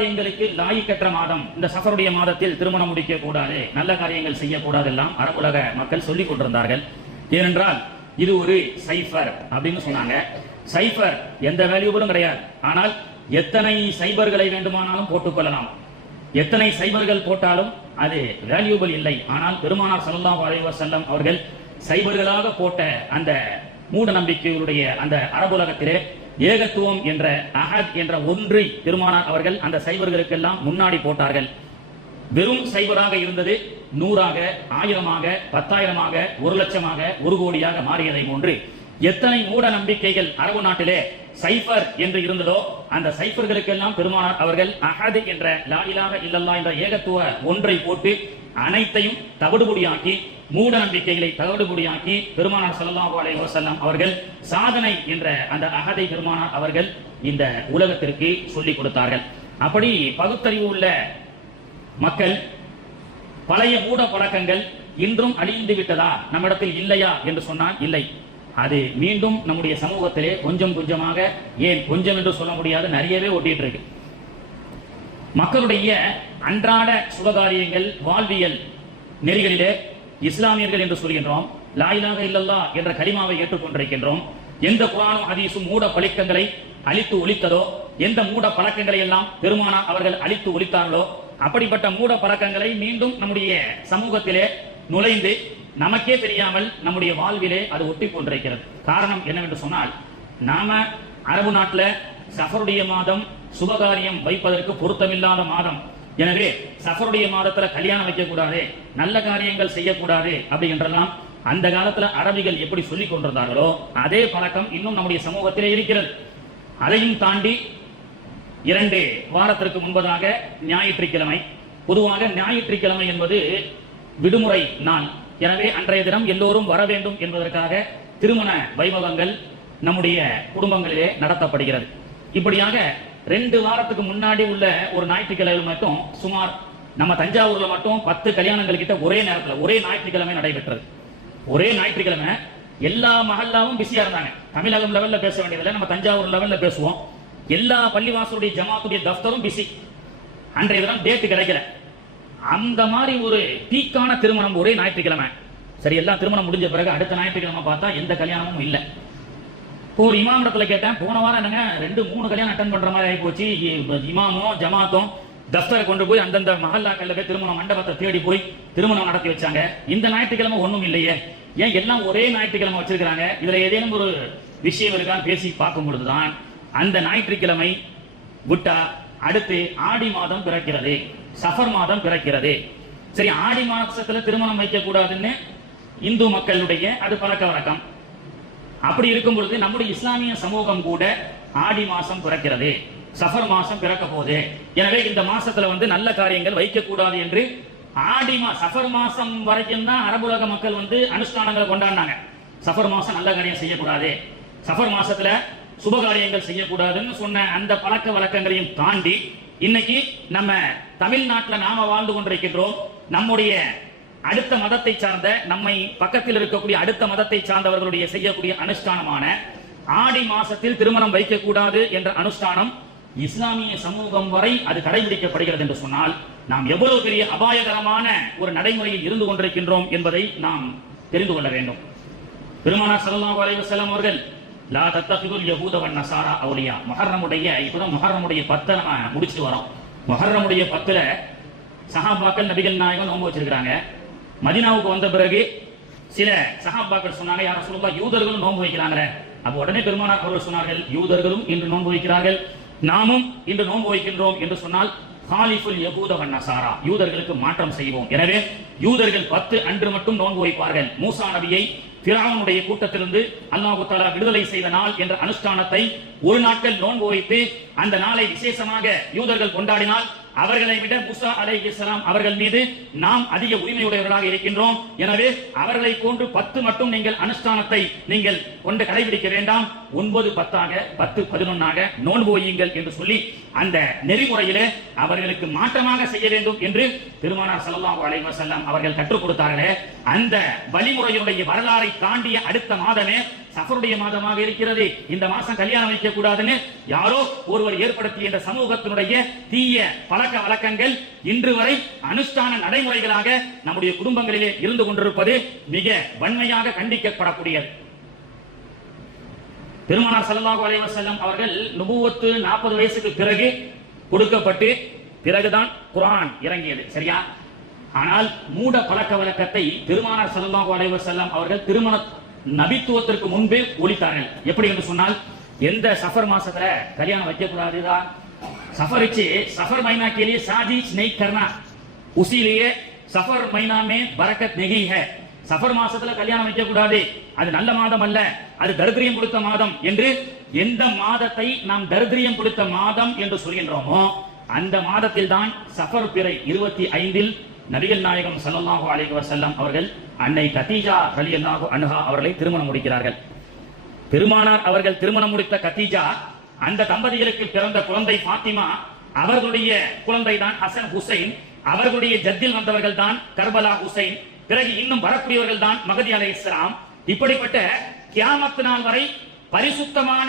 காரியங்களுக்கு லாயிக்கற்ற மாதம் இந்த சஃபருடைய மாதத்தில் திருமணம் முடிக்க கூடாது, நல்ல காரியங்கள் செய்யக்கூடாது எல்லாம் அரபுலக மக்கள் சொல்லிக் கொண்டிருந்தார்கள். ஏனென்றால் இது ஒரு சைஃபர் அப்படின்னு சொன்னாங்க. சைஃபர் எந்த வேல்யூபிளும் கிடையாது. ஆனால் எத்தனை சைபர்களை வேண்டுமானாலும் போட்டுக்கொள்ளலாம். எத்தனை சைபர்கள் போட்டாலும் அது வேல்யூபிள் இல்லை. ஆனால் பெருமானார் ஸல்லல்லாஹு அலைஹி வஸல்லம் அவர்கள் சைபர்களாக போட்ட அந்த மூட நம்பிக்கைகளுடைய அந்த அரபுலகத்திலே ஏகத்துவம் என்ற அஹத் என்ற ஒன்றை பெருமானார் அவர்கள் அந்த சைபர்களுக்கெல்லாம் முன்னாடி போட்டார்கள். வெறும் சைபராக இருந்தது 100ஆக, 1000ஆக, 10,000ஆக, 1,00,000ஆக, 1 கோடியாக மாறியதை போன்று எத்தனை மூட நம்பிக்கைகள் அரபு நாட்டிலே சைபர் என்று இருந்ததோ அந்த சைபர்களுக்கெல்லாம் பெருமானார் அவர்கள் அஹத் என்ற லா இலாஹ இல்லல்லாஹ் என்ற ஏகத்துவ ஒன்றை போட்டு அனைத்தையும் தவிடுபொடியாக்கி, மூட நம்பிக்கைகளை தவிடுபொடியாக்கி பெருமானார் ஸல்லல்லாஹு அலைஹி வஸல்லம் அவர்கள் சாதனை என்ற அந்த அஹதை பெருமானார் அவர்கள் இந்த உலகத்திற்கு சொல்லிக் கொடுத்தார்கள். அப்படி பகுத்தறிவு உள்ள மக்கள் பழைய மூட பழக்கங்கள் இன்றும் அழிந்து விட்டதா, நம்மிடத்தில் இல்லையா என்று சொன்னால் இல்லை. அது மீண்டும் நம்முடைய சமூகத்திலே கொஞ்சம் கொஞ்சமாக, ஏன் கொஞ்சம் என்று சொல்ல முடியாது, நிறையவே ஒட்டிட்டு இருக்கு. மக்களுடைய அன்றாட சுபகாரியங்கள், வாழ்வியல் நெறிகளிலே இஸ்லாமியர்கள் என்று சொல்கின்றோம். லா இலாஹ இல்லல்லாஹ் என்ற கலிமாவை ஏற்றுக்கொண்டிருக்கின்றோம். எந்த குர்ஆனும் ஹதீஸும் மூட பழக்கங்களை அழித்து ஒழித்ததோ, எந்த மூட பழக்கங்களை எல்லாம் பெருமானார் அவர்கள் அழித்து ஒழித்தார்களோ, அப்படிப்பட்ட மூட பழக்கங்களை மீண்டும் நம்முடைய சமூகத்திலே நுழைந்து நமக்கே தெரியாமல் நம்முடைய வாழ்விலே அது ஒட்டி கொண்டிருக்கிறது. காரணம் என்னவென்று சொன்னால், நாம அரபு நாட்டில் சஃபருடைய மாதம் சுபகாரியம் வைப்பதற்கு பொருத்தமில்லாத மாதம். எனவே சஃபருடைய மாதத்துல கல்யாணம் வைக்க கூடாது, நல்ல காரியங்கள் செய்யக்கூடாது அப்படி என்றெல்லாம் அந்த காலத்துல அரபிகள் எப்படி சொல்லிக் கொண்டிருந்தார்களோ அதே பழக்கம் இன்னும் நம்முடைய சமூகத்திலே இருக்கிறது. அதையும் தாண்டி 2 வாரத்திற்கு முன்பதாக ஞாயிற்றுக்கிழமை, பொதுவாக ஞாயிற்றுக்கிழமை என்பது விடுமுறை நாள். எனவே அன்றைய தினம் எல்லோரும் வர வேண்டும் என்பதற்காக திருமண வைபவங்கள் நம்முடைய குடும்பங்களிலே நடத்தப்படுகிறது. இப்படியாக 2 வாரத்துக்கு முன்னாடி உள்ள ஒரு ஞாயிற்றுக்கிழமை மட்டும் சுமார் நம்ம தஞ்சாவூர்ல மட்டும் 10 கல்யாணங்கள் கிட்ட ஒரே நேரத்தில் ஒரே ஞாயிற்றுக்கிழமை நடைபெற்றது. ஒரே ஞாயிற்றுக்கிழமை எல்லா மஹல்லாவும் பிஸியா இருந்தாங்க. தமிழகம் லெவல்ல பேச வேண்டியதில்லை, நம்ம தஞ்சாவூர் லெவல்ல பேசுவோம். எல்லா பள்ளிவாசலுடைய ஜமாத்துடைய தஃப்தரும் பிஸி. அன்றைய தினம் டேட் கிடைக்கல. அந்த மாதிரி ஒரு பீக்கான திருமணம் ஒரே ஞாயிற்றுக்கிழமை. சரி, எல்லாம் திருமணம் முடிஞ்ச பிறகு அடுத்த ஞாயிற்றுக்கிழமை பார்த்தா எந்த கல்யாணமும் இல்லை. ஒரு இமாம் இடத்துல கேட்டேன், போன வாரம் என்னங்க 2-3 கல்யாணம் அட்டன் பண்ற மாதிரி ஆகி போச்சு. இமாமும் ஜமாத்தும் தஃப்தரை கொண்டு போய் அந்தந்த மஹல்லாக்கள்ல போய் திருமண மண்டபத்தை தேடி போய் திருமணம் நடத்தி வச்சாங்க. இந்த ஞாயிற்றுக்கிழமை ஒண்ணும் இல்லையே, ஏன் எல்லாம் ஒரே ஞாயிற்றுக்கிழமை வச்சிருக்காங்க? இதுல ஏதேனும் ஒரு விஷயம் இருக்கான்னு பேசி பார்க்கும் பொழுதுதான் அந்த ஞாயிற்றுக்கிழமை விட்டா அடுத்து ஆடி மாதம் பிறக்கிறது, சஃபர் மாதம் பிறக்கிறது. சரி, ஆடி மாசத்துல திருமணம் வைக்க கூடாதுன்னு இந்து மக்களுடைய அது பழக்க வழக்கம். அப்படி இருக்கும் பொழுது நம்முடைய இஸ்லாமிய சமூகம் கூட ஆடி மாசம் பிறக்கிறது, சஃபர் மாசம் பிறக்க போகுது, எனவே இந்த மாசத்துல நல்ல காரியங்கள் வைக்க கூடாது என்று சஃபர் மாசம் வரைக்கும் தான் அரபுலக மக்கள் அனுஷ்டானங்களை கொண்டாடினாங்க. சஃபர் மாசம் நல்ல காரியம் செய்யக்கூடாது, சஃபர் மாசத்துல சுபகாரியங்கள் செய்யக்கூடாதுன்னு சொன்ன அந்த பழக்க வழக்கங்களையும் தாண்டி இன்னைக்கு நம்ம தமிழ்நாட்டில் நாம வாழ்ந்து கொண்டிருக்கின்றோம். நம்முடைய அடுத்த மதத்தை சார்ந்த, நம்மை பக்கத்தில் இருக்கக்கூடிய அடுத்த மதத்தை சார்ந்தவர்களுடைய செய்யக்கூடிய அனுஷ்டானமான ஆடி மாசத்தில் திருமணம் வைக்கக்கூடாது என்ற அனுஷ்டானம் இஸ்லாமிய சமூகம் வரை அது கடைபிடிக்கப்படுகிறது என்று சொன்னால் நாம் எவ்வளவு பெரிய அபாயகரமான ஒரு நடைமுறையில் இருந்து கொண்டிருக்கின்றோம் என்பதை நாம் தெரிந்து கொள்ள வேண்டும். பெருமானார் ஸல்லல்லாஹு அலைஹி வஸல்லம் அவர்கள் லா தத்தகிதுல் யஹூத வன் நஸாரா அவுலியா, முஹர்ரமுடைய இப்பதான் முஹர்ரமுடைய 10 நம்ம முடிச்சிட்டு வரோம். முஹர்ரமுடைய 10ல சஹாபாக்கள் நபிகள் நாயகம் நோன்பு வச்சிருக்காங்க. மதீனாவுக்கு வந்த பிறகு சில சஹாபாக்கள் சொன்னாங்க, யார் ரசூலுல்லாஹ் யூதர்களும் நோன்பு வைக்கிறாங்க. அப்போ உடனே பெருமானார் அவர்கள் சொன்னார்கள், யூதர்களும் இன்று நோன்பு வைக்கிறார்கள், நாமும் இன்று நோன்பு வைக்கின்றோம் என்று சொன்னால் காலிஃபுல் யஹூத வன் நஸாரா, யூதர்களுக்கு மாற்றம் செய்வோம். எனவே யூதர்கள் 10 அன்று மட்டும் நோன்பு வைப்பார்கள். மூசா நபியை ஃபிரௌனுடைய கூட்டத்திலிருந்து அல்லாஹ் தஆலா விடுதலை செய்த நாள் என்ற அனுஷ்டானத்தை ஒரு நாட்கள் நோன்பு வைத்து அந்த நாளை விசேஷமாக யூதர்கள் கொண்டாடினால் அவர்களை விட மூசா அலைஹிஸ்ஸலாம் அவர்கள் மீது நாம் அதிக உரிமையுடையவர்களாக இருக்கின்றோம். எனவே அவர்களை போன்று 10 மட்டும் நீங்கள் அனுஷ்டானத்தை நீங்கள் கொண்டு கடைபிடிக்க வேண்டாம், 9, 10ஆக 10, 11ஆக நோன்பு வையுங்கள் என்று சொல்லி அந்த நெறிமுறையிலே அவர்களுக்கு மாற்றமாக செய்ய வேண்டும் என்று பெருமானார் ஸல்லல்லாஹு அலைஹி வஸல்லம் அவர்கள் கற்றுக் கொடுத்தார்களே, அந்த வழிமுறையினுடைய வரலாறை தாண்டிய அடுத்த மாதமே சஃபருடைய மாதமாக இருக்கிறது, இந்த மாசம் கல்யாணம் வைக்க கூடாதுன்னு யாரோ ஒருவர் ஏற்படுத்திய இந்த சமூகத்தினுடைய தீய பழக்க வழக்கங்கள் இன்று வரை அனுஷ்டான நடைமுறைகளாக நம்முடைய குடும்பங்களிலே இருந்து கொண்டிருப்பது மிக வன்மையாக கண்டிக்கப்படக்கூடியது. பெருமானார் ஸல்லல்லாஹு அலைஹி வஸல்லம் அவர்கள் நுபுவத்து 40 வயசுக்கு பிறகு கொடுக்கப்பட்டு பிறகுதான் குர்ஆன் இறங்கியது, சரியா? ஆனால் மூட பழக்க வழக்கத்தை பெருமானார் ஸல்லல்லாஹு அலைஹி வஸல்லம் அவர்கள் திருமண நபித்துவத்திற்கு முன்பே ஒழித்தார்கள். எப்படி என்று சொன்னால், எந்த சஃபர் மாசத்துல கல்யாணம் வைக்க கூடாதுதான், सफर महीना के लिए साजिश नहीं करना, उसी लिए सफर महीना में बरकत नहीं है. சஃபர் மாசத்துல கல்யாணம் வைக்க கூடாது, அது நல்ல மாதம் அல்ல, அது தரித்திரியம் கொடுத்த மாதம் என்று எந்த மாதத்தை நாம் தரித்திரியம் கொடுத்த மாதம் என்று சொல்கின்றோமோ அந்த மாதத்தில் தான் சஃபர் பிறை 25 நபிகள் நாயகம் ஸல்லல்லாஹு அலைஹி வஸல்லம் அவர்கள் அன்னை கதீஜா ரலியல்லாஹு அன்ஹா அவர்களை திருமணம் முடிக்கிறார்கள். பெருமானார் அவர்கள் திருமணம் முடித்த கதீஜா, அந்த தம்பதிகளுக்கு பிறந்த குழந்தை பாத்திமா, அவர்களுடைய குழந்தை தான் ஹசன் ஹுசைன், அவர்களுடைய ஜத்தில் வந்தவர்கள் தான் கர்பலா ஹுசைன், பிறகு இன்னும் வரக்கூடியவர்கள் தான் மகதி அலைஹிஸ்ஸலாம். இப்படிப்பட்ட கியாமத் நாள் வரை பரிசுத்தமான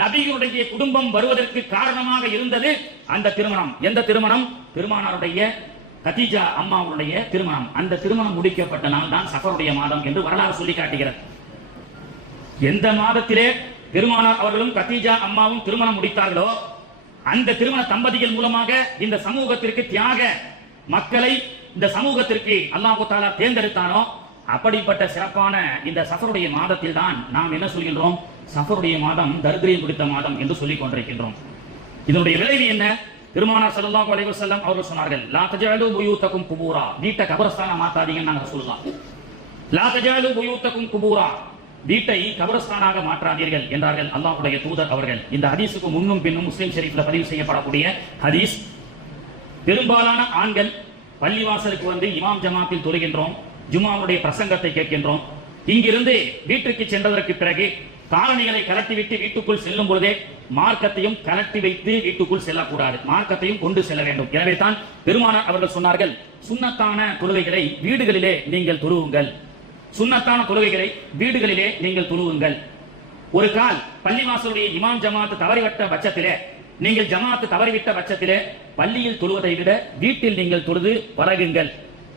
நபிகளுடைய குடும்பம் வருவதற்கு காரணமாக இருந்தது அந்த திருமணம். எந்த திருமணம்? பெருமானாருடைய கதீஜா அம்மாவுடைய திருமணம். அந்த திருமணம் முடிக்கப்பட்ட நாள் தான் சஃபருடைய மாதம் என்று வரலாறு சொல்லி காட்டுகிறது. எந்த மாதத்திலே பெருமானார் அவர்களும் கதீஜா அம்மாவும் திருமணம் முடித்தார்களோ அந்த திருமண தம்பதிகள் மூலமாக இந்த சமூகத்திற்கு தியாக மக்களை இந்த சமூகத்திற்கு அல்லாஹ் தஆலா தேர்ந்தெடுத்தானோ அப்படிப்பட்ட சிறப்பான இந்த சஃபருடைய மாதத்தில் தான் நாம் என்ன சொல்கின்றோம்? சஃபருடைய மாதம் தரித்திரியம் பிடித்த மாதம் என்று சொல்லிக் கொண்டிருக்கின்றோம். இதனுடைய விளைவு என்ன? பெருமானார் ஸல்லல்லாஹு அலைஹி வஸல்லம் அவர்கள் சொன்னார்கள், லா தஜஅலு புயூத்தகும் குபூரா, வீட்டை கபரஸ்தானா மாத்தாதீங்கன்னு நாங்க சொல்லலாம். லா தஜஅலு புயூத்தகும் குபூரா, வீட்டை கபரஸ்தானாக மாற்றாதீர்கள் என்றார்கள் அல்லாஹ்வுடைய தூதர் அவர்கள். இந்த ஹதீஸுக்கு முன்னும் பின்னும் முஸ்லிம் ஷரீஃப்ல பதிவு செய்யப்படக்கூடிய ஹதீஸ். பெரும்பாலான ஆண்கள் பள்ளிவாசலுக்கு வந்து இமாம் ஜமாத்தில் தொழுகின்றோம், ஜும்ஆவுடைய பிரசங்கத்தை கேட்கின்றோம். இங்கிருந்து வீட்டுக்கு சென்றதற்கு பிறகு காலணிகளை கலட்டிவிட்டு வீட்டுக்குள் செல்லும் பொழுதே மார்க்கத்தையும் கலட்டி வைத்து வீட்டுக்குள் செல்லக்கூடாது, மார்க்கத்தையும் கொண்டு செல்ல வேண்டும். எனவே தான் பெருமானார் அவர்கள் சொன்னார்கள், சுன்னத்தான தொழுகைகளை வீடுகளிலே நீங்கள் தொழுவுங்கள், சுன்னத்தான தொழுகைகளை வீடுகளிலே நீங்கள் தொழுவுங்கள். ஒரு கால் பள்ளிவாசலுடைய இமாம் ஜமாத் தவறிவிட்ட பட்சத்திலே, நீங்கள் ஜமாத் தவறிவிட்ட பட்சத்திலே பள்ளியில் தொழுவதை விட வீட்டில் நீங்கள் தொழுது பழகுங்கள்.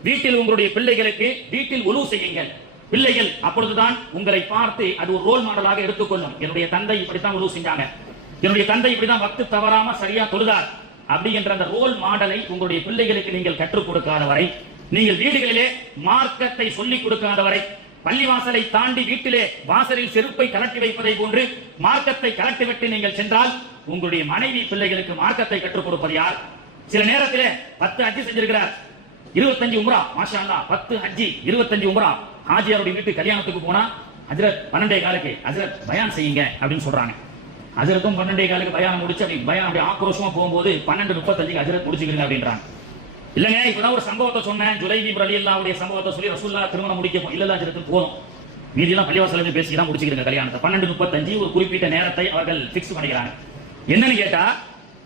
வீட்டில் உங்களுடைய பிள்ளைகளுக்கு வீட்டில் உலு செய்யுங்கள். பிள்ளைகள் அப்பொழுதுதான் உங்களை பார்த்து அது ஒரு ரோல் மாடலாக எடுத்துக்கொள்ளும். என்னுடைய தந்தை இப்படித்தான் உலு செஞ்சாங்க, என்னுடைய தந்தை இப்படிதான் வக்து தவறாம சரியா தொழுதார் அப்படி என்ற அந்த ரோல் மாடலை உங்களுடைய பிள்ளைகளுக்கு நீங்கள் கற்றுக் கொடுக்காத வரை, நீங்கள் வீடுகளிலே மார்க்கத்தை சொல்லிக் கொடுக்காத வரை, பள்ளிவாசலை தாண்டி வீட்டிலே வாசலில் செருப்பை கலட்டி வைப்பதை போன்று மார்க்கத்தை கலட்டிவிட்டு நீங்கள் சென்றால் உங்களுடைய மனைவி பிள்ளைகளுக்கு மார்க்கத்தை கற்றுக் கொடுப்பது யார்? சில நேரத்திலே 10 ஹஜ் செஞ்சிருக்கிறார், 25 உம்ரா, மாஷா அல்லாஹ் 10 ஹஜ் 25 உம்ரா. ஹாஜியாருடைய வீட்டு கல்யாணத்துக்கு போனா ஹஜ்ரத் 12 காலுக்கு ஹஜ்ரத் பயான் செய்யுங்க அப்படின்னு சொல்றாங்க. ஹஜ்ரத்தும் 12 காலுக்கு பயான் முடிச்சு அப்படி பயான் அப்படி ஆக்ரோஷமா போகும்போது 12:35 ஹஜ்ரத் முடிச்சுக்கிறீங்க அப்படின்றாங்க. இல்லங்க, இப்பதான் ஒரு சம்பவத்தை சொன்னேன், ஜுலைபி ரலியல்லாஹுடைய சம்பவத்தை சொல்லி ரசூலுல்லாஹ் திருமணம் முடிக்க இல்ல ஹஜ்ரத் போதும், மீதியெல்லாம் பள்ளிவாசல்ல இருந்து பேசி தான் முடிச்சுக்கிறீங்க கல்யாணத்தை. 12:35 ஒரு குறிப்பிட்ட நேரத்தை அவர்கள் பிக்ஸ் பண்ணிக்கிறாங்க. என்னன்னு கேட்டா,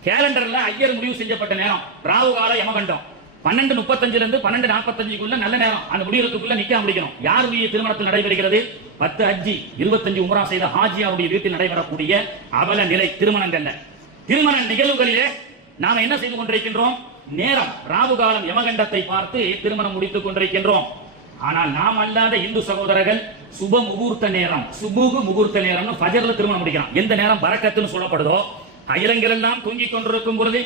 கேலண்டர்ல ஐயர் முடிவு செஞ்சப்பட்ட நேரம் ராவு கால யமகண்டம் 12:35 இருந்து 12:45 நல்ல நேரம், அந்த முடிவுக்குள்ள நிக்க முடிக்கணும். யாருடைய திருமணத்தில் நடைபெறுகிறது? 10 ஹஜ் 25 உம்ரா செய்த ஹாஜியாவுடைய வீட்டில் நடைபெறக்கூடிய அவல நிலை திருமணங்கள்ல. திருமண நிகழ்வுகளிலே நாம என்ன செய்து கொண்டிருக்கின்றோம்? நேரம் ராவு காலம் யமகண்டத்தை பார்த்து திருமணம் முடித்துக் கொண்டிருக்கின்றோம். ஆனால் நாம் அல்லாத இந்து சகோதரர்கள் சுப முகூர்த்த நேரம், சுபுகு முகூர்த்த நேரம்னு ஃபஜர்ல திருமணம் முடிக்கிறான். எந்த நேரம் பரக்கத்துன்னு சொல்லப்படுதோ, அகிலங்கள் எல்லாம் தூங்கிக் கொண்டிருக்கும் பொழுது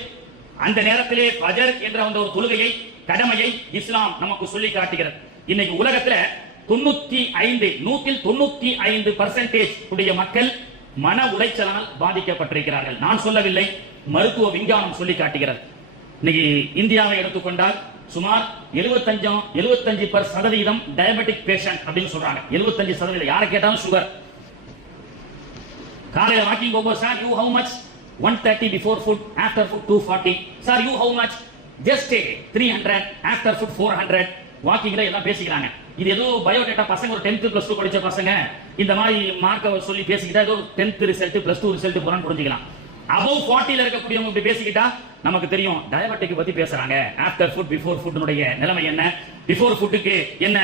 அந்த நேரத்திலே ஃபஜர் என்ற அந்த ஒரு தொழுகையை, கடமையை இஸ்லாம் நமக்கு சொல்லி காட்டுகிறது. இன்னைக்கு உலகத்துல 95% உடைய மக்கள் மன உளைச்சலால் பாதிக்கப்பட்டிருக்கிறார்கள். நான் சொல்லவில்லை, மருத்துவ விஞ்ஞானம் சொல்லி காட்டுகிறது. இன்னைக்கு இந்தியாவை எடுத்துக்கொண்டால் சுமார் 75% டயபெட்டிக் பேஷண்ட் அப்படின்னு சொல்றாங்க. 75% யாரை கேட்டாலும் சுகர். காலையில வாக்கிங் போகும்போது, sir you how much? 130 before food, after food 240. Sir, you how much? Just 300, after food 400. வாக்கிங்ல எல்லாம் பேசிக்கிறாங்க. இது ஏதோ பயோடேட்டா பசங்க ஒரு 10th + 2 படிச்ச பசங்க இந்த மாதிரி மார்க்க சொல்லி பேசிக்கிட்டா ஏதோ 10th ரிசல்ட் +2 ரிசல்ட் போறான்னு புரிஞ்சுக்கலாம். above 40ல இருக்கக்கூடியவங்க இப்படி பேசிக்கிட்டா நமக்கு தெரியும் டயபெட்டிக் பத்தி பேசுறாங்க. ஆஃப்டர் ஃபுட் பிஃபோர் ஃபுட்னுடைய நிலைமை என்ன, பிஃபோர் ஃபுட்டுக்கு என்ன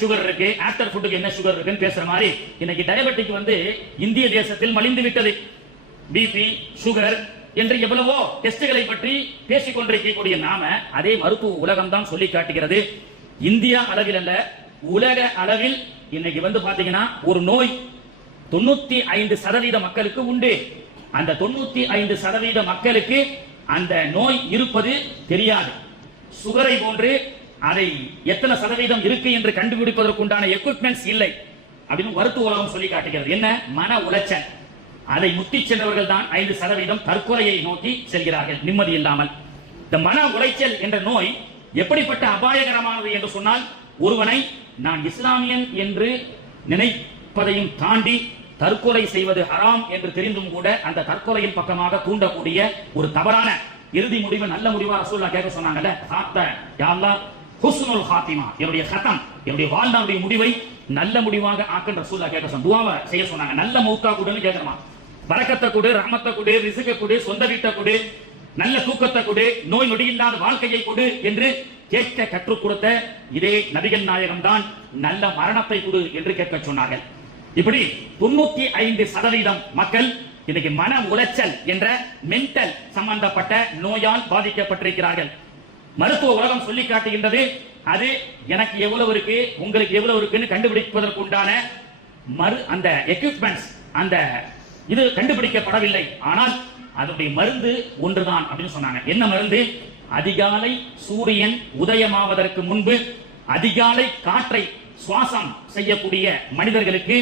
சுகர் இருக்கு, ஆஃப்டர் ஃபுட்டுக்கு என்ன சுகர் இருக்குன்னு பேசுற மாதிரி இன்னைக்கு டயபெட்டிக் இந்திய தேசத்தில் மலிந்து விட்டது. பிபி, சுகர் என்று எவ்வளவோ டெஸ்ட்களை பற்றி பேசிக் கொண்டிருக்கக்கூடிய நாம அதே மருத்துவ உலகம் தான் சொல்லி காட்டுகிறது. இந்தியா அளவில் அல்ல, உலக அளவில் இன்னைக்கு பாத்தீங்கன்னா ஒரு நோய் 95% மக்களுக்கு உண்டு. அந்த 95% மக்களுக்கு அந்த நோய் இருப்பது தெரியாது. சுகரை போன்று அதை எத்தனை சதவீதம் இருக்கு என்று கண்டுபிடிப்பதற்குண்டான எக்யூப்மெண்ட்ஸ் இல்லை அப்படின்னு மருத்துவ உலகம் சொல்லி காட்டுகிறது. என்ன? மன உளைச்சல். அதை முத்தி சென்றவர்கள் தான் 5% தற்கொலையை நோக்கி செல்கிறார்கள் நிம்மதி இல்லாமல். இந்த மன உளைச்சல் என்ற நோய் எப்படிப்பட்ட அபாயகரமானது என்று சொன்னால், ஒருவனை நான் இஸ்லாமியன் என்று நினைப்பதையும் தாண்டி தற்கொலை செய்வது ஹராம் என்று தெரிந்தும் கூட அந்த தற்கொலையின் பக்கமாக தூண்டக்கூடிய ஒரு தவறான இறுதி முடிவு நல்ல முடிவா ரசூலுல்லாஹ் கேட்க சொன்னாங்கல்ல, யா அல்லாஹ் ஹுஸ்னுல் ஹாத்திமா, என்னுடைய ஹதம், என்னுடைய வாழ்நாளுடைய முடிவை நல்ல முடிவாக ஆக்கன் ரசூலுல்லாஹ் கேட்க சொன்னாங்க. துஆவை செய்ய சொன்னாங்க. நல்ல மௌத்தா கூடன்னு கேட்கணுமா, பரக்கத்தை கொடு, ரஹ்மத்தை கொடு, ரிஸ்கை கொடு, சொந்த வீட்டை கொடு, நல்ல தூக்கத்தை கொடு, நோய் நொடி இல்லாத வாழ்க்கையை கொடு என்று கேட்க கற்றுக் கொடுத்த இதே நபிகள் நாயகம் தான் நல்ல மரணத்தை கொடு என்று கேட்க சொன்னார்கள். இப்படி 95% மக்கள் இன்னைக்கு மன உளைச்சல் என்ற மென்டல் சம்பந்தப்பட்ட நோயால் பாதிக்கப்பட்டிருக்கிறார்கள். மருத்துவ உலகம் சொல்லி காட்டுகின்றது, அது எனக்கு எவ்வளவு இருக்கு, உங்களுக்கு எவ்வளவு இருக்குன்னு கண்டுபிடிப்பதற்கு உண்டான அந்த எக்யூப்மெண்ட்ஸ் அந்த இது கண்டுபிடிக்கப்படவில்லை. ஆனால் அதனுடைய மருந்து ஒன்றுதான் அப்படின்னு சொன்னாங்க. என்ன மருந்து? அதிகாலை சூரியன் உதயமாவதற்கு முன்பு அதிகாலை காற்றை சுவாசம் செய்யக்கூடிய மனிதர்களுக்கு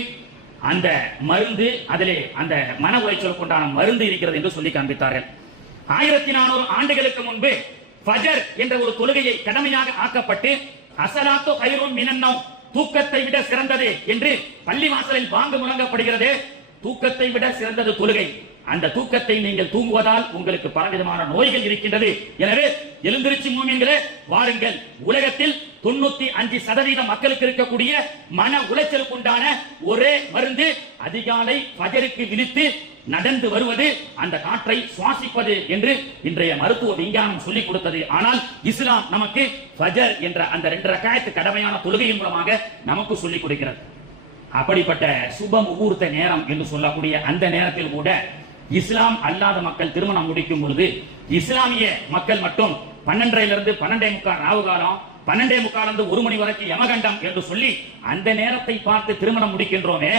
அந்த மருந்து, அதிலே அந்த மன உளைச்சலுக்கு உண்டான மருந்து இருக்கிறது என்று சொல்லி காண்பித்தார்கள். 1400 ஆண்டுகளுக்கு முன்பு ஃபஜர் என்ற ஒரு தொழுகையை கடமையாக ஆக்கப்பட்டு அஸலாத்து கைருன் மினன் நௌம், தூக்கத்தை விட சிறந்தது என்று பள்ளிவாசலில் பாங்கு முழங்கப்படுகிறது. தூக்கத்தை விட சிறந்தது தொழுகை. அந்த தூக்கத்தை நீங்கள் தூங்குவதால் உங்களுக்கு பலவிதமான நோய்கள் இருக்கின்றது. எனவே எழுந்திருச்சு மூமின்களே, வாருங்கள். உலகத்தில் 95% மக்களுக்கு இருக்கக்கூடிய மன உளைச்சலுக்கு உண்டான ஒரே மருந்து அதிகாலை ஃபஜருக்கு விழித்து நடந்து வருவது, அந்த காற்றை சுவாசிப்பது என்று இன்றைய மருத்துவ விஞ்ஞானம் சொல்லிக் கொடுத்தது. ஆனால் இஸ்லாம் நமக்கு ஃபஜர் என்ற அந்த 2 ரக்காயத்து கடமையான தொழுகையின் மூலமாக நமக்கு சொல்லிக் கொடுக்கிறது. அப்படிப்பட்ட சுப முகூர்த்த நேரம் என்று சொல்லக்கூடிய அந்த நேரத்தில் கூட இஸ்லாம் அல்லாத மக்கள் திருமணம் முடிக்கும் பொழுது இஸ்லாமிய மக்கள் மட்டும் 12:30 12:45 ராவு காலம், 12:45 1 மணி வரைக்கும் யமகண்டம் என்று சொல்லி அந்த நேரத்தை பார்த்து திருமணம் முடிக்கின்றோமே.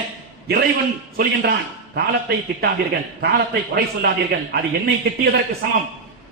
இறைவன் சொல்கின்றான், காலத்தை திட்டாதீர்கள், காலத்தை குறை சொல்லாதீர்கள், அது என்னை திட்டியதற்கு சமம்.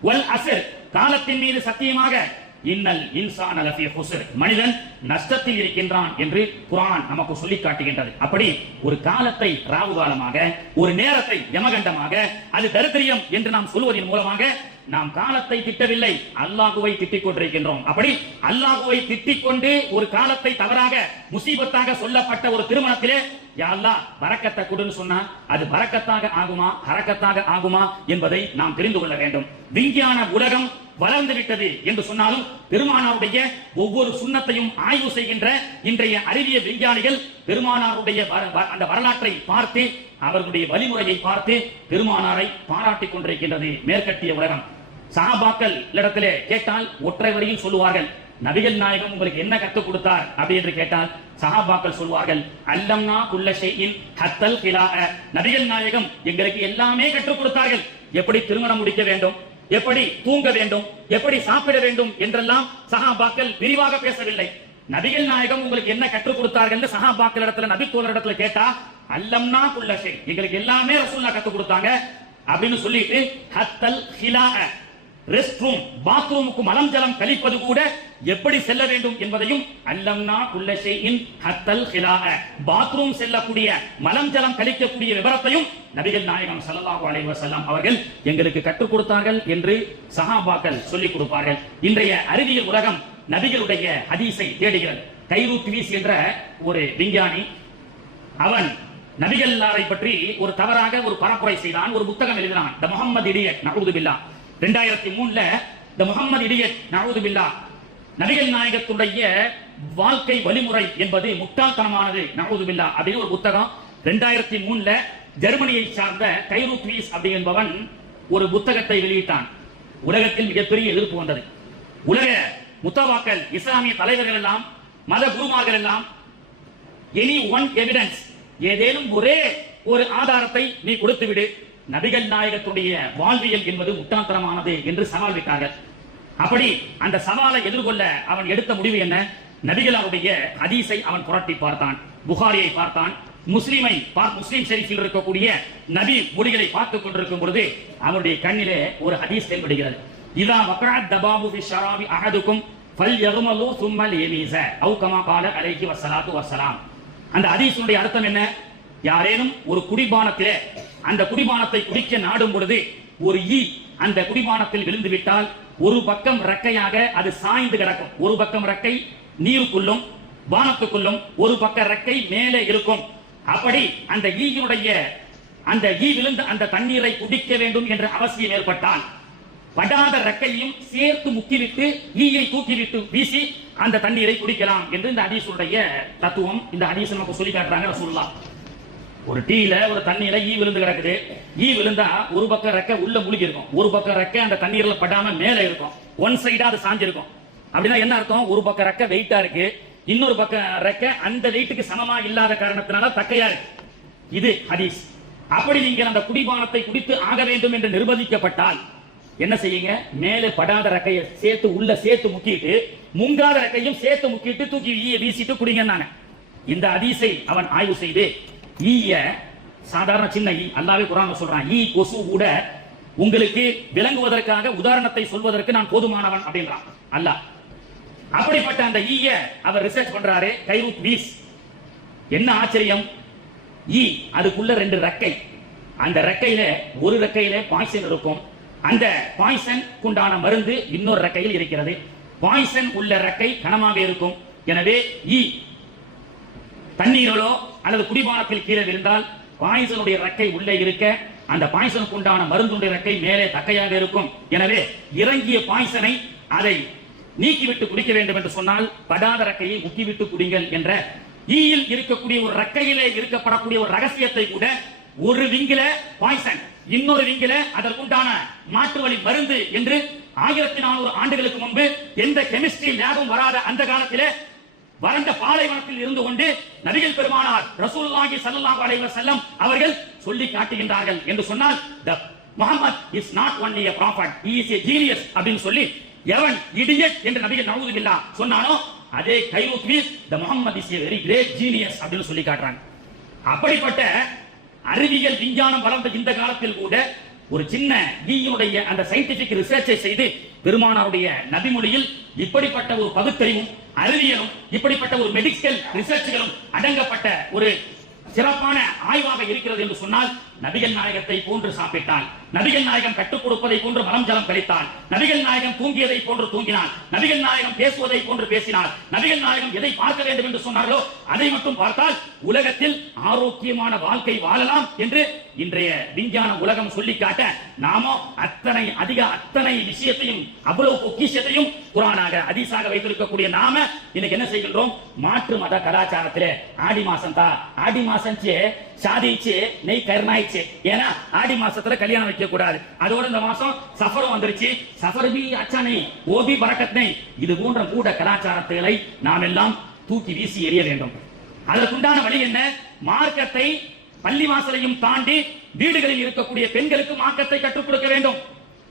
வல் அஸ்ர், காலத்தின் மீது சத்தியமாக, இன்னல் இன்சான லஃபீ ஹுஸ்ர், மனிதன் நஷ்டத்தில் இருக்கின்றான் என்று குர்ஆன் நமக்கு சொல்லி காட்டுகின்றது. அப்படி ஒரு காலத்தை ராவு காலமாக, ஒரு நேரத்தை யமகண்டமாக, அது தரித்திரியம் என்று நாம் சொல்வதன் மூலமாக நாம் காலத்தை திட்டவில்லை, அல்லாஹ்வை திட்டிக் கொண்டிருக்கின்றோம். அப்படி அல்லாஹ்வை திட்டிக் கொண்டு ஒரு காலத்தை தவறாக முசீபத்தாக சொல்லப்பட்ட ஒரு திருமணத்திலே யா அல்லாஹ் பரக்கத்தை கொடுன்னு சொன்னா அது பரக்கத்தாக ஆகுமா ஹரக்கத்தாக ஆகுமா என்பதை நாம் தெரிந்து கொள்ள வேண்டும். விஞ்ஞான உலகம் வளர்ந்து விட்டது என்று சொன்னாலும் பெருமானாருடைய ஒவ்வொரு சுன்னத்தையும் ஆய்வு செய்கின்ற இன்றைய அறிவியல் விஞ்ஞானிகள் பெருமானாருடைய அந்த வரலாற்றை பார்த்து, அவர்களுடைய வழிமுறையை பார்த்து பெருமானாரை பாராட்டிக் கொண்டிருக்கின்றது மேற்கட்டிய உலகம். சஹாபாக்கள் இடத்திலே கேட்டால் ஒற்றை வரியில் சொல்லுவார்கள், நபிகள் நாயகம் உங்களுக்கு என்ன கற்றுக் கொடுத்தார் அப்படி என்று கேட்டால் சஹாபாக்கள் சொல்வார்கள், அல்லம்னா குல்ல ஷைஇன் ஹத்தல் கிலாஅ, நபிகள் நாயகம் எங்களுக்கு எல்லாமே கற்றுக் கொடுத்தார்கள். எப்படி திருமணம் முடிக்க வேண்டும், எப்படி தூங்க வேண்டும், எப்படி சாப்பிட வேண்டும் என்றெல்லாம் சஹாபாக்கள் விரிவாக பேசவில்லை. நபிகள் நாயகம் உங்களுக்கு என்ன கற்றுக் கொடுத்தார்கள் சஹாபாக்கள் இடத்துல, நபி தோழர் இடத்துல கேட்டா அல்லம்னா குல்ல ஷை, எங்களுக்கு எல்லாமே ரசூலுல்லாஹ் கற்றுக் கொடுத்தாங்க அப்படின்னு சொல்லிட்டு ஹத்தல் கிலாஅ, ரெஸ்ட் ரூம் பாத்ரூமுக்கு மலம் ஜலம் கழிப்பது கூட எப்படி செல்ல வேண்டும் என்பதையும், அல்லம்னா குல்ல ஷைஇன் ஹத்தல் கிலாஅ, பாத்ரூம் செல்லக்கூடிய மலம் ஜலம் கழிக்கக்கூடிய விவரத்தையும் நபிகள் நாயகம் ஸல்லல்லாஹு அலைஹி வஸல்லம் அவர்கள் எங்களுக்கு கற்றுக் கொடுத்தார்கள் என்று சஹாபாக்கள் சொல்லிக் கொடுப்பார்கள். இன்றைய அறிவியல் உலகம் நபிகளுடைய ஹதீஸை தேடுகிறது. கைரூத் வீஸ் என்ற ஒரு விஞ்ஞானி, அவன் நபிகள்லாரை பற்றி ஒரு தவறாக ஒரு பரப்புரை செய்தான், ஒரு புத்தகம் எழுதினான், தி முஹம்மது இடியட் நஊது பில்லாஹ். 2003 தி முஹம்மது இடியட் நஊது பில்லாஹ், நபிகள் நாயகத்துடைய வாழ்க்கை வழிமுறை என்பது முட்டாள்தனமானது நஊது பில்லாஹ் அப்படின்னு ஒரு புத்தகம் 2003 ஜெர்மனியை சார்ந்த கைரூத் வீஸ் அப்படி என்பவன் ஒரு புத்தகத்தை வெளியிட்டான். உலகத்தில் மிகப்பெரிய எதிர்ப்பு வந்தது. உலக முத்தவாக்கள் இஸ்லாமிய தலைவர்கள் எல்லாம் மத குருமார்கள் எல்லாம் எனி ஒன் எவிடன்ஸ், ஏதேனும் ஒரே ஒரு ஆதாரத்தை நீ கொடுத்து விடு, நபிகள் நாயகத்துடைய வாழ்வியல் என்பது முட்டாள்தனமானது என்று சவால் விட்டார்கள். அப்படி அந்த சவாலை எதிர்கொள்ள அவன் எடுத்த முடிவு என்ன? நபிகள் அவருடைய ஹதீஸை அவன் புரட்டி பார்த்தான், புகாரியை பார்த்தான், முஸ்லிம் ஷெரீஃபில் இருக்கக்கூடிய நபி மொழிகளை பார்த்துக் கொண்டிருக்கும் பொழுது அவருடைய கண்ணிலே ஒரு ஹதீஸ் தென்படுகிறது. இதா வகஅத் தபாபு ஃபி ஷராபி அஹதுக்கும் ஃபல்யக்மலு ثم லியமீஸ அவு கமா قال அலைஹி வஸலாத்து வஸலாம். அந்த ஹதீஸுடைய அர்த்தம் என்ன? யாரேனும் ஒரு குடிபானத்திலே அந்த குடிபானத்தை குடிக்க நாடும் பொழுது ஒரு ஈ அந்த குடிபானத்தில் விழுந்து விட்டால் ஒரு பக்கம் ரெக்கையாக அது சாய்ந்து கிடக்கும். ஒரு பக்கம் ரெக்கை நீருக்குள்ளும் பானத்துக்குள்ளும், ஒரு பக்க ரெக்கை மேலே இருக்கும். அப்படி அந்த ஈயினுடைய அந்த ஈ விழுந்த அந்த தண்ணீரை குடிக்க வேண்டும் என்ற அவசியம் ஏற்பட்டால் படாத ரெக்கையும் சேர்த்து முக்கிவிட்டு ஈயை தூக்கிவிட்டு வீசி அந்த தண்ணீரை குடிக்கலாம் என்று இந்த ஹதீஸுடைய தத்துவம். இந்த ஹதீஸ் நமக்கு சொல்லி காட்டுறாங்க ரசூலுல்லாஹ். ஒரு டீல ஒரு தண்ணீர ஈ விழுந்து கிடக்குது. ஈ விழுந்தா ஒரு பக்கம் ரெக்கை உள்ள முழுகி இருக்கும், ஒரு பக்கம் ரெக்கை அந்த தண்ணீர்ல படாம மேலே இருக்கும், ஒன் சைடா அது சாஞ்சிருக்கும். அப்படின்னா என்ன அர்த்தம்? ஒரு பக்கம் ரெக்கை வெயிட்டா இருக்கு, இன்னொரு பக்கம் ரெக்கை அந்த வெயிட்டுக்கு சமமா இல்லாத காரணத்தினால தக்கையா இருக்கு. இது ஹதீஸ். அப்படி நீங்கள் அந்த குடிபானத்தை குடித்து ஆக வேண்டும் என்று நிர்பந்திக்கப்பட்டால் என்ன செய்யுங்க? மேலே படாத ரெக்கையை சேர்த்து உள்ள சேர்த்து முக்கிட்டு, முங்காத ரெக்கையும் சேர்த்து முக்கிட்டு தூக்கி ஈய வீசிட்டு குடிங்க. இந்த ஹதீஸை அவன் ஆய்வு செய்து ஈய சாதாரண சின்ன ஈ, அல்லாஹ்வே குர்ஆன்ல சொல்றான், ஈ கொசு கூட உங்களுக்கு விளங்குவதற்காக உதாரணத்தை சொல்வதற்கு நான் போதுமானவன் அப்படின்றான் அல்லாஹ். அப்படிப்பட்ட அந்த ஈய அவர் ரிசர்ச் பண்றாரு, கைரூட் வீஸ். என்ன ஆச்சரியம்! ஈ அதுக்குள்ள 2 ரெக்கை, அந்த ரெக்கையில ஒரு ரெக்கையில பாய்சன் இருக்கும், அந்த பாய்சன் உண்டான மருந்து இன்னொரு ரெக்கையில் இருக்கிறது. பாய்சன் உள்ள ரெக்கை கனமாக இருக்கும். எனவே ஈ தண்ணீரிலோ அல்லது குடிபானத்தில் கீழே விழுந்தால் பாய்சனுடைய ரெக்கை உள்ளே இருக்க, அந்த பாய்சனுக்கு உண்டான மருந்துடைய ரெக்கை மேலே தக்கையாக இருக்கும். எனவே இறங்கிய பாய்சனை அதை நீக்கிவிட்டு குடிக்க வேண்டும் என்று சொன்னால் படாத ரெக்கையை முக்கிவிட்டு குடிங்கள் என்ற ஈயில் இருக்கக்கூடிய ஒரு ரெக்கையிலே இருக்கப்படக்கூடிய ஒரு ரகசியத்தை கூட ஒரு விங்கில பாய்சன், இன்னொரு விங்கில அதற்குண்டான மாற்று வழி மருந்து என்று 1400 ஆண்டுகளுக்கு முன்பு எந்த கெமிஸ்ட்ரி லேபும் வராத அந்த காலத்திலே வறண்ட பாலைவனத்தில் இருந்து கொண்டு நபிகள் பெருமானார் ரசூலுல்லாஹி ஸல்லல்லாஹு அலைஹி வஸல்லம் அவர்கள் சொல்லி காட்டுகின்றார்கள் என்று சொன்னால், Muhammad is not only a prophet, he is a genius அப்படின்னு சொல்லி எவன் இடியட் என்று நபிகள் நஊது பில்லாஹ் சொன்னானோ அதே கைரூத் means the Muhammad is a very great genius அப்படின்னு சொல்லி காட்டுறாங்க. அப்படிப்பட்ட அறிவியல் விஞ்ஞானம் வளர்ந்த இந்த காலத்தில் கூட ஒரு சின்ன ஈயுடைய அந்த சயின்டிபிக் ரிசர்ச்சை செய்து பெருமானாருடைய நபிமொழியில் இப்படிப்பட்ட ஒரு பகுத்தறிவும் அறிவியலும் இப்படிப்பட்ட ஒரு மெடிக்கல் ரிசர்ச்களும் அடங்கப்பட்ட ஒரு சிறப்பான ஆய்வாக இருக்கிறது என்று சொன்னால், நபிகள் நாயகத்தை போன்று சாப்பிட்டான், நபிகள் நாயகம் கற்றுக் கொடுப்பதை போன்று மலம் ஜலம் கழித்தான், நபிகள் நாயகம் தூங்கியதை போன்று தூங்கினான், நபிகள் நாயகம் பேசுவதை போன்று பேசினார், நபிகள் நாயகம் எதை பார்க்க வேண்டும் என்று சொன்னார்களோ அதை மட்டும் பார்த்தால் உலகத்தில் ஆரோக்கியமான வாழ்க்கை வாழலாம் என்று இன்றைய விஞ்ஞான உலகம் சொல்லி காட்ட, நாமோ அத்தனை விஷயத்தையும் அவ்வளவு பொக்கிஷத்தையும் குர்ஆனாக ஹதீஸாக வைத்திருக்கக்கூடிய நாம இன்னைக்கு என்ன செய்கின்றோம்? மாற்று மத கலாச்சாரத்திலே ஆடி மாசம் தான், ஆடி மாசம் சாதிச்சு நெய் கருணாயிச்சு, ஏன்னா ஆடி மாசத்துல கல்யாணம் வைக்க கூடாது, அதோட இந்த மாசம் சஃபரும் வந்துருச்சு, சஃபர் பி அச்சா நெய் ஓபி பரக்கத் நெய். இது போன்ற மூட கலாச்சாரங்களை நாம் எல்லாம் தூக்கி வீசி எறிய வேண்டும். அதற்குண்டான வழி என்ன? மார்க்கத்தை பள்ளிவாசலையும் தாண்டி வீடுகளில் இருக்கக்கூடிய பெண்களுக்கு மார்க்கத்தை கற்றுக் கொடுக்க வேண்டும்.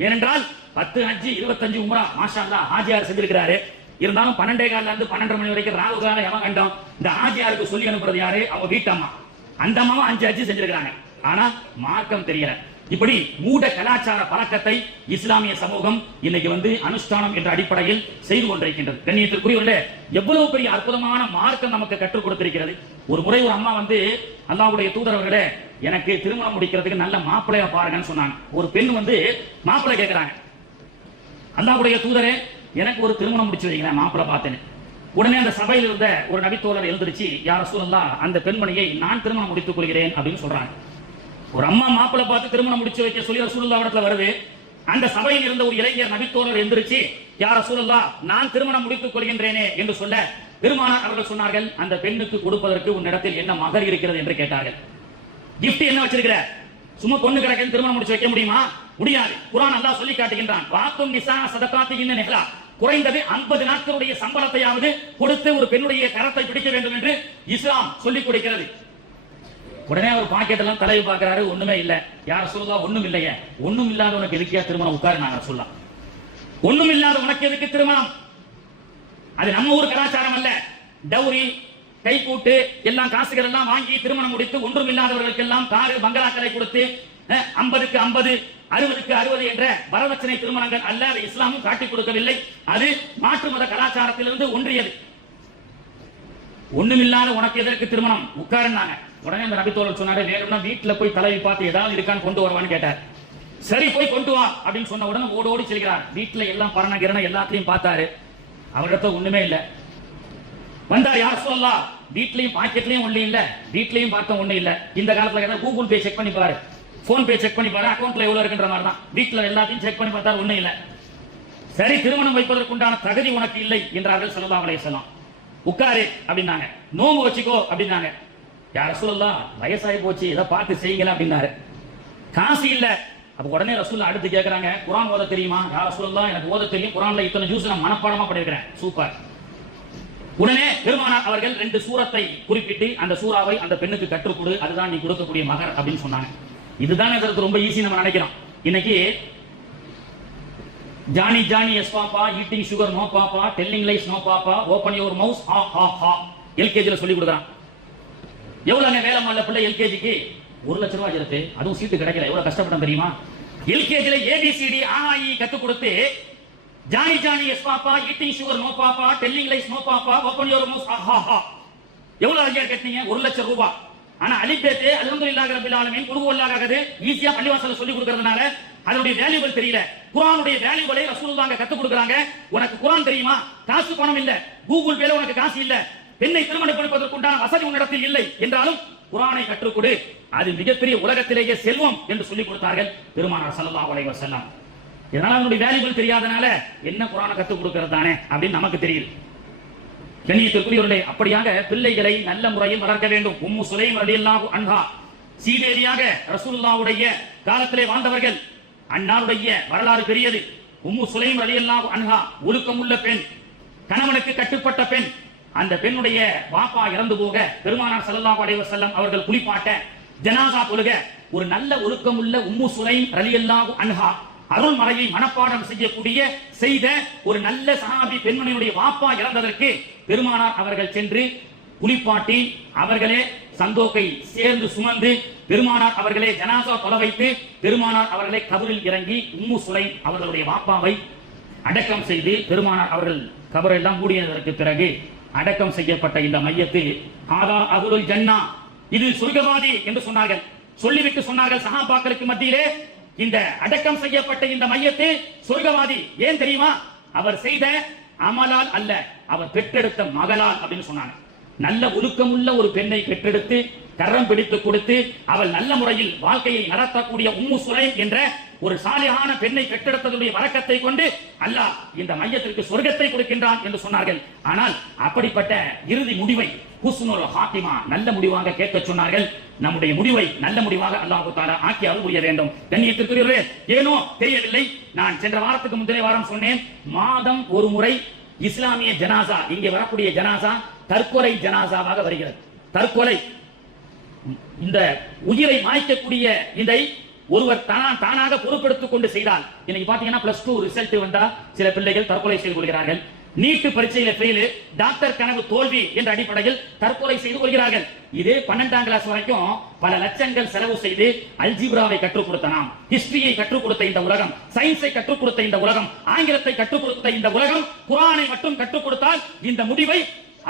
ஏனென்றால் 10 ஹஜ் 25 உம்ரா மாஷா அல்லாஹ் ஹாஜியார் செஞ்சிருக்கிறாரு. இருந்தாலும் 12:15 இருந்து 12:30 மணி வரைக்கும் ராவு காலம் எவன் கண்டோம்? இந்த ஹாஜியாருக்கு சொல்லி அனுப்புறது யாரு? அவங்க வீட்டம்மா. அந்த அம்மாவும் 5 ஹஜ் செஞ்சிருக்காங்க. ஆனா மார்க்கம் தெரியல. இப்படி மூட கலாச்சார பழக்கத்தை இஸ்லாமிய சமூகம் இன்னைக்கு அனுஷ்டானம் என்ற அடிப்படையில் செய்து கொண்டிருக்கின்றது. கண்ணியத்திற்குரியவர்களே, எவ்வளவு பெரிய அற்புதமான மார்க்கம் நமக்கு கற்றுக் கொடுத்திருக்கிறது. ஒரு முறை ஒரு அம்மா அல்லாஹ்வுடைய தூதரவர்களே, எனக்கு திருமணம் முடிக்கிறதுக்கு நல்ல மாப்பிள்ளையா பாருங்கன்னு சொன்னாங்க. ஒரு பெண் மாப்பிள்ளை கேட்கிறாங்க, அல்லாஹ்வுடைய தூதரே எனக்கு ஒரு திருமணம் முடிச்சு வைங்க, மாப்பிள்ளை பார்த்தேன்னு. உடனே அந்த சபையில் இருந்த ஒரு நபித்தோழர் எழுந்திருச்சு, யா ரசூலல்லாஹ் அந்த பெண்மணியை நான் திருமணம் முடித்துக் கொள்கிறேன் அப்படின்னு சொல்றாங்க. ஒரு அம்மா மாப்பிள்ளை பார்த்து திருமணம் முடிச்சு வைக்க சொல்லி ரசூலுல்லாஹ் இடத்துல வருது. அந்த சபையில் இருந்த ஒரு இளைஞர் நபித்தோழர் எழுந்திருச்சு, யா ரசூலல்லாஹ் நான் திருமணம் முடித்துக் கொள்கின்றேனே என்று சொல்ல, பெருமானார் அவர்கள் சொன்னார்கள், அந்த பெண்ணுக்கு கொடுப்பதற்கு உன்னிடத்தில் என்ன மகர் இருக்கிறது என்று கேட்டார்கள். கிஃப்ட் என்ன வச்சிருக்கிற? சும்மா பொண்ணு கிடக்கு திருமணம் முடிச்சு வைக்க முடியுமா? முடியாது. குர்ஆன் அல்லாஹ் சொல்லி காட்டுகின்றான், வாத்தும் நிசா சதகாத்திகின் நிஹ்லா, குறைந்தது 50 நாட்களுடைய சம்பளத்தையாவது கொடுத்து ஒரு பெண்ணுடைய கரத்தை பிடிக்க வேண்டும் என்று இஸ்லாம் சொல்லிக் கொடுக்கிறது. உடனே அவர் பாக்கெட் எல்லாம் தலைவி பார்க்கிறாரு, ஒண்ணுமே இல்ல. யார் சொல்லுவா? ஒண்ணும் இல்லையே. ஒண்ணும் இல்லாத உனக்கு எதுக்கியா திருமணம்? உட்காரு, நாங்க சொல்லலாம். ஒண்ணும் இல்லாத உனக்கு எதுக்கு திருமணம்? அது நம்ம ஊர் கலாச்சாரம் அல்ல. டவுரி, கைக்கூட்டு எல்லாம் காசுகள் எல்லாம் வாங்கி திருமணம் முடித்து ஒன்றும் இல்லாதவர்களுக்கு எல்லாம் காரு பங்களாக்களை கொடுத்து 50க்கு 50 60க்கு 60 என்ற வரதட்சணை திருமணங்கள் அல்ல. அதை இஸ்லாமும் காட்டிக் கொடுக்கவில்லை. அது மாற்று மத கலாச்சாரத்திலிருந்து ஒன்றியது. ஒண்ணுமில்லாத உனக்கு எதற்கு திருமணம்? உட்காருன்னாங்க. உடனே அந்த நபித்தோழர் சொன்னாரு, வேணும்னா வீட்டுல போய் தலைவி பார்த்து ஏதாவது இருக்கான்னு கொண்டு வருவான்னு கேட்டார். சரி போய் கொண்டு வா அப்படின்னு சொன்ன உடனே ஓடி செல்கிறார். வீட்டுல எல்லாம் பரண கிரண எல்லாத்தையும் பார்த்தாரு. அவரிடத்த ஒண்ணுமே இல்ல. வந்தார், யார் சொல்லலாம், வீட்லயும் பாக்கெட்லயும் ஒண்ணு இல்ல, வீட்லயும் பார்த்த ஒண்ணு இல்ல. இந்த காலத்துல கூகுள் பே செக் பண்ணி பாரு, போன் பே செக் பண்ணி பாரு, அக்கௌண்ட்ல எவ்வளவு இருக்குன்ற மாதிரி தான். வீட்டுல எல்லாத்தையும் செக் பண்ணி பார்த்தா ஒண்ணு இல்ல. சரி, திருமணம் வைப்பதற்குண்டான தகுதி உனக்கு இல்லை என்றார்கள் ஸல்லல்லாஹு அலைஹி வஸல்லம். உட்காரு அப்படின்னாங்க. நோம்பு வச்சுக்கோ அப்படின்னாங்க. யார் ரசூலுல்லாஹ், வயசாகி போச்சு, இதை பார்த்து செய்யுங்களா அப்படின்னாரு. காசு இல்ல. அப்ப உடனே ரசூலுல்லாஹ் அடுத்து கேட்கறாங்க, குர்ஆன் ஓத தெரியுமா? யார் ரசூலுல்லாஹ், எனக்கு ஓத தெரியும், குர்ஆன்ல இத்தனை ஜூஸ் நான் மனப்பாடமா படிக்கிறேன். சூப்பர். உடனே பெருமானார் அவர்கள் 2 சூரத்தை குறிப்பிட்டு அந்த சூறாவை அந்த பெண்ணுக்கு கற்றுக் கொடு, அதுதான் நீ கொடுக்கக்கூடிய மகர் அப்படின்னு சொன்னாங்க. இதுதான் அதற்கு ரொம்ப ஈஸி நம்ம நினைக்கிறோம். இன்னைக்கு Johnny Johnny yes papa, eating sugar no papa, telling lies no papa, open your mouth ha ha ஹா எல்கேஜில சொல்லி கொடுக்குறான். எவ்வளவு வேலை மாடல பிள்ளை எல்கேஜிக்கு 1 லட்சம் ரூபாய் இருக்கு. அதுவும் சீட்டு கிடைக்கல. எவ்வளவு கஷ்டப்பட்டோம் தெரியுமா? எல்கேஜில ஏபிசிடி ஆஇ கத்து கொடுத்து Johnny Johnny yes papa, eating sugar no papa, telling lies no papa, open your mouth ha ha ஹா. எவ்வளவு அங்கேயே கட்டினீங்க? 1 லட்சம் ரூபாய். ஆனா அலிபேத்தே அல்ஹம்துலில்லாஹி ரப்பில் ஆலமீன் குல் ஹுவல்லாஹ் அஹத் ஈஸியா பள்ளிவாசல்ல சொல்லி கொடுக்கிறதுனால அதனுடைய வேல்யூபிள் தெரியல. குர்ஆனுடைய வேல்யூபிளை ரசூலுல்லாஹ் கத்து கொடுக்கறாங்க. உனக்கு குர்ஆன் தெரியுமா? காசு பணம் இல்ல, கூகுள் பேல உனக்கு காசு இல்ல, பெண்ணை திருமணம் கொடுப்பதற்கு உண்டான வசதி உன்னிடத்தில் இல்லை என்றாலும் குர்ஆனை கற்றுக் கொடு, அது மிகப்பெரிய உலகத்திலேயே செல்வம் என்று சொல்லிக் கொடுத்தார்கள் பெருமானார் ஸல்லல்லாஹு அலைஹி வஸல்லம். இதனால அதனுடைய வேல்யூபிள் தெரியாதனால என்ன குர்ஆனை கத்து கொடுக்கிறது தானே அப்படின்னு நமக்கு தெரியுது. கண்ணியத்திற்குரியவர்களே, அப்படியாக பிள்ளைகளை நல்ல முறையில் வளர்க்க வேண்டும். உம்மு சுலைம் ரலியல்லாஹு அன்ஹா சீதேவியாக ரசூலுல்லாஹ்வுடைய காலத்திலே வாழ்ந்தவர்கள். அன்னாருடைய வரலாறு பெரியது. உம்மு சுலைம் ரலியல்லாஹு அன்ஹா ஒழுக்கமுள்ள பெண், கணவனுக்கு கட்டுப்பட்ட பெண். அந்த பெண்ணுடைய பாப்பா இறந்து போக பெருமானார் ஸல்லல்லாஹு அலைஹி வஸல்லம் அவர்கள் குளிப்பாட்ட, ஜனாசா தொழுக ஒரு நல்ல ஒழுக்கமுள்ள உம்மு சுலைம் ரலியல்லாஹு அன்ஹா அருள்மறையை மனப்பாடம் செய்த ஒரு நல்ல சஹாபி பெண்மணியுடைய வாப்பா இறந்ததற்கு பெருமானார் அவர்கள் சென்று குளிப்பாட்டி அவர்களே சந்தோக்கை சேர்ந்து சுமந்து பெருமானார் அவர்களே ஜனாசா தொலை வைத்து பெருமானார் அவர்களை கபரில் இறங்கி உம்மு சுலைம் அவர்களுடைய வாப்பாவை அடக்கம் செய்து பெருமானார் அவர்கள் கபரெல்லாம் மூடியதற்கு பிறகு அடக்கம் செய்யப்பட்ட இந்த மையத்து ஆதா அஹ்லுல் ஜன்னா, இது சொர்க்கவாதி என்று சொன்னார்கள். சொல்லிவிட்டு சொன்னார்கள் சஹாபாக்களுக்கு மத்தியிலே, இந்த அடக்கம் செய்யப்பட்ட இந்த மையத்து சொர்க்கவாதி. ஏன் தெரியுமா? அவர் செய்த அமலால் அல்ல, அவர் பெற்றெடுத்த மகளால் அப்படின்னு சொன்னாங்க. நல்ல ஒழுக்கமுள்ள ஒரு பெண்ணை பெற்றெடுத்து கரம் பிடித்து கொடுத்து அவள் நல்ல முறையில் வாழ்க்கையை நடத்தக்கூடிய உம்மு சுலைம் என்ற ஒரு சாலிஹான பெண்ணை பெற்றெடுத்ததுடைய வரக்கத்தை கொண்டு அல்லாஹ் இந்த மையத்திற்கு சொர்க்கத்தை கொடுக்கின்றான் என்று சொன்னார்கள். ஆனால் அப்படிப்பட்ட இறுதி முடிவை ஹுஸ்னுல் ஹாத்திமா, நல்ல முடிவாக கேட்க சொன்னார்கள். நம்முடைய முடிவை நல்ல முடிவாக அல்லாஹ் தஆலா ஆக்கி அருள் புரிய வேண்டும். கண்ணியத்திற்குரியவர்களே, ஏனோ தெரியவில்லை, நான் சென்ற வாரத்துக்கு முந்தைய வாரம் சொன்னேன், மாதம் ஒரு முறை இஸ்லாமிய ஜனாசா, இங்கே வரக்கூடிய ஜனாசா தற்கொலை ஜனாசாவாக வருகிறது. தற்கொலை, இந்த உயிரை மாய்க்கக்கூடிய இதை ஒருவர் தானாக பொறுப்பெடுத்துக் கொண்டு செய்தால், இன்னைக்கு பாத்தீங்கன்னா +2 ரிசல்ட் வந்தா சில பிள்ளைகள் தற்கொலை செய்து கொள்கிறார்கள். நீட்டு பரீட்சையில ஃபெயில், டாக்டர் கனவு தோல்வி என்ற அடிப்படையில் தற்கொலை செய்து கொள்கிறார்கள். இதே 12ஆம் கிளாஸ் வரைக்கும் பல லட்சங்கள் செலவு செய்து அல்ஜிப்ராவை கற்றுக் கொடுத்த நாம், ஹிஸ்டரியை கற்றுக் கொடுத்த இந்த உலகம், சயின்ஸை கற்றுக் கொடுத்த இந்த உலகம், ஆங்கிலத்தை கற்றுக் கொடுத்த இந்த உலகம், குர்ஆனை மட்டும் கற்றுக் கொடுத்தால் இந்த முடிவை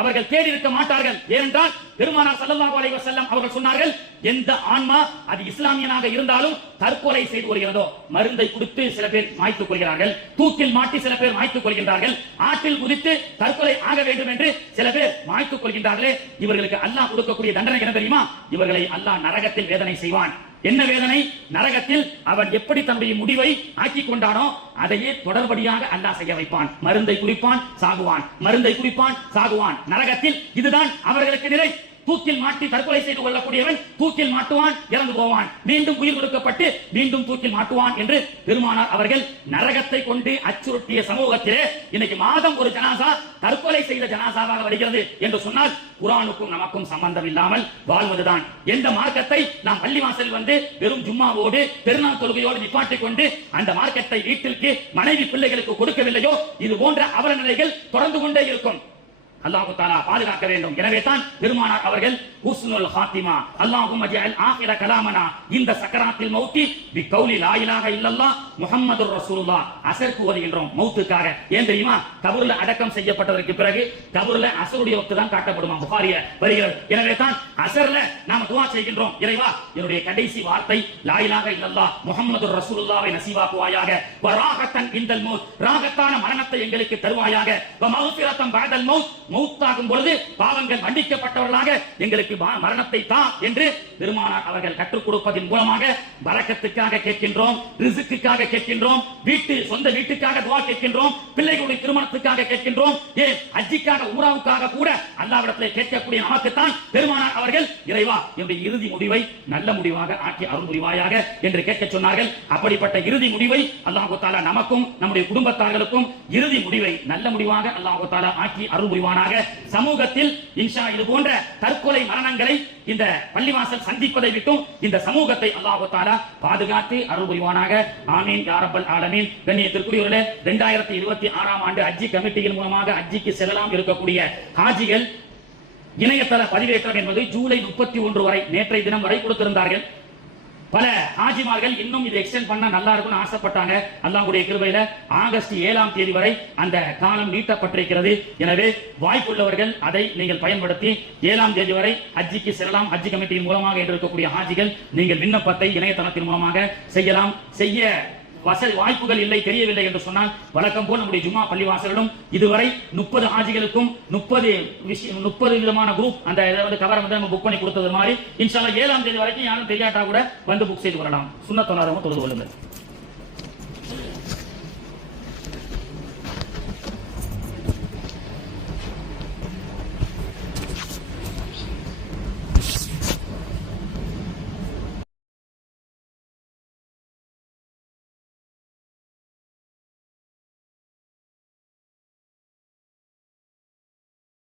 அவர்கள் தேடி இருக்க மாட்டார்கள். ஏனென்றால் பெருமானார் ஸல்லல்லாஹு அலைஹி வஸல்லம் அவர்கள் சொன்னார்கள், எந்த ஆன்மா அது இஸ்லாமியனாக இருந்தாலும் தற்கொலை செய்து கொள்கிறதோ, மருந்தை கொடுத்து சில பேர் மாய்த்துக் கொள்கிறார்கள், தூக்கில் மாட்டி சில பேர் மாய்த்துக் கொள்கின்றார்கள், ஆற்றில் குதித்து தற்கொலை ஆக வேண்டும் என்று சில பேர் மாய்த்துக் கொள்கின்றார்களே, இவர்களுக்கு அல்லாஹ் கொடுக்கக்கூடிய தண்டனை என்ன தெரியுமா? இவர்களை அல்லாஹ் நரகத்தில் வேதனை செய்வான். என்ன வேதனை? நரகத்தில் அவன் எப்படி தன்னுடைய முடிவை ஆக்கி கொண்டானோ அதையே தொடர்படியாக அல்லாஹ் செய்ய வைப்பான். மருந்தை குடிப்பான், சாகுவான், மருந்தை குடிப்பான், சாகுவான். நரகத்தில் இதுதான் அவர்களுக்கு நிலை. தூக்கில் மாட்டி தற்கொலை செய்து கொள்ளக்கூடியவன் தூக்கில் மாட்டுவான், இறந்து போவான், மீண்டும் உயிர் கொடுக்கப்பட்டு மீண்டும் தூக்கில் மாட்டுவான் என்று பெருமானார் அவர்கள் நரகத்தை கொண்டு அச்சுறுத்திய சமூகத்திலே இன்னைக்கு மாதம் ஒரு ஜனாசா தற்கொலை செய்த ஜனாசாவாக வருகிறது என்று சொன்னால் குர்ஆனுக்கும் நமக்கும் சம்பந்தம் இல்லாமல் வாழ்வதுதான். எந்த மார்க்கத்தை நாம் பள்ளிவாசல் வந்து வெறும் ஜும்மாவோடு பெருநாள் தொழுகையோடு நிப்பாட்டிக் கொண்டு அந்த மார்க்கத்தை வீட்டிற்கு மனைவி பிள்ளைகளுக்கு கொடுக்கவில்லையோ இது போன்ற அவல நிலைகள் தொடர்ந்து கொண்டே இருக்கும். அல்லாஹ் தஆலா பாதுகாக்க வேண்டும். எனவே தான் பெருமானார் அவர்கள் ஹுஸ்னுல் ஹாத்திமா அல்லாஹும்ம ஜஅல் ஆகிர கலாமனா இந்த சக்கராத்தில் மௌத்தி பி கௌலி லா இலாஹ இல்லல்லாஹ் முஹம்மதுர் ரசூலுல்லாஹ் அஸர் ஓதுகின்றோம் மௌத்துக்காக. ஏன் தெரியுமா? கபர்ல அடக்கம் செய்யப்பட்டதற்கு பிறகு கபர்ல அஸருடைய வக்த் தான் காட்டப்படுமா, புகாரிய வருகிறது. எனவே தான் அஸர்ல நாம துஆ செய்கின்றோம், இறைவா என்னுடைய கடைசி வார்த்தை லா இலாஹ இல்லல்லாஹ் முஹம்மதுர் ரசூலுல்லாஹ்வை நசீபாக்குவாயாக, வ ராஹத்தன் இன்தல் மௌத் ராஹத்தான மரணத்தை எங்களுக்கு தருவாயாக, வ மக்ஃபிரத்தன் பஅதல் மௌத் மௌத்தாகும் பொழுது பாவங்கள் மன்னிக்கப்பட்டவர்களாக எங்களுக்கு மரணத்தை தா என்று பெருமானார் அவர்கள் கற்றுக் கொடுப்பதன் மூலமாக பரக்கத்துக்காக கேட்கின்றோம், ரிஸ்க்குக்காக கேட்கின்றோம், சொந்த வீட்டுக்காக துஆ கேட்கின்றோம், பிள்ளைகளுடைய திருமணத்துக்காக கேட்கின்றோம், ஏன் ஹஜ்ஜுக்காக உம்ராவுக்காக கூட அல்லாஹ்விடத்திலே கேட்கக்கூடிய நமக்கு தான் பெருமானார் அவர்கள் இறைவா என்னுடைய இறுதி முடிவை நல்ல முடிவாக ஆக்கி அருள் புரிவாயாக என்று கேட்க சொன்னார்கள். அப்படிப்பட்ட இறுதி முடிவை அல்லாஹ் தஆலா நமக்கும் நம்முடைய குடும்பத்தார்களுக்கும் இறுதி முடிவை நல்ல முடிவாக அல்லாஹ் தஆலா ஆக்கி அருள் புரிவானாக. சமூகத்தில் இன்ஷா இது போன்ற தற்கொலை மரணங்களை இந்த பள்ளிவாசல் சந்திப்பதை விட்டும் இந்த சமூகத்தை அல்லாஹ் தஆலா பாதுகாத்து அருள் புரிவானாக. ஆமீன் யா ரப்பல் ஆலமீன். கண்ணியத்திற்குரியவர்களே, 2026ஆம் ஆண்டு ஹஜ் கமிட்டியின் மூலமாக ஹஜ்ஜிக்கு செல்லலாம் இருக்கக்கூடிய ஹாஜிகள் இணையதள பதிவேற்றம் என்பது ஜூலை 31 வரை நேற்றைய தினம் வரை கொடுத்திருந்தார்கள். பல ஹாஜிமார்கள் இன்னும் இதை எக்ஸ்டெண்ட் பண்ணா நல்லா இருக்கும்னு ஆசைப்பட்டாங்க. அல்லாஹ்வுடைய கிருபையில ஆகஸ்ட் 7ஆம் தேதி வரை அந்த காலம் நீட்டப்பட்டிருக்கிறது. எனவே வாய்ப்புள்ளவர்கள் அதை நீங்கள் பயன்படுத்தி 7ஆம் தேதி வரை ஹஜ்ஜிக்கு செல்லலாம். ஹஜ் கமிட்டியின் மூலமாக இருக்கக்கூடிய ஹாஜிகள் நீங்கள் விண்ணப்பத்தை இணையதளத்தின் மூலமாக செய்யலாம். செய்ய வசதி வாய்ப்புகள் இல்லை, தெரியவில்லை என்று சொன்னால் வழக்கம் போல் நம்முடைய ஜும்மா பள்ளிவாசலிடம் இதுவரை 30 ஹாஜிகளுக்கும் 30 விதமான குரூப் அந்த கவரை வந்து நம்ம புக் பண்ணி கொடுத்தது மாதிரி இன்ஷா அல்லாஹ் 7ஆம் தேதி வரைக்கும் யாரும் தெரியாட்டா கூட வந்து புக் செய்து வரலாம். சுன்னத் தொழுது கொள்ளுங்கள்.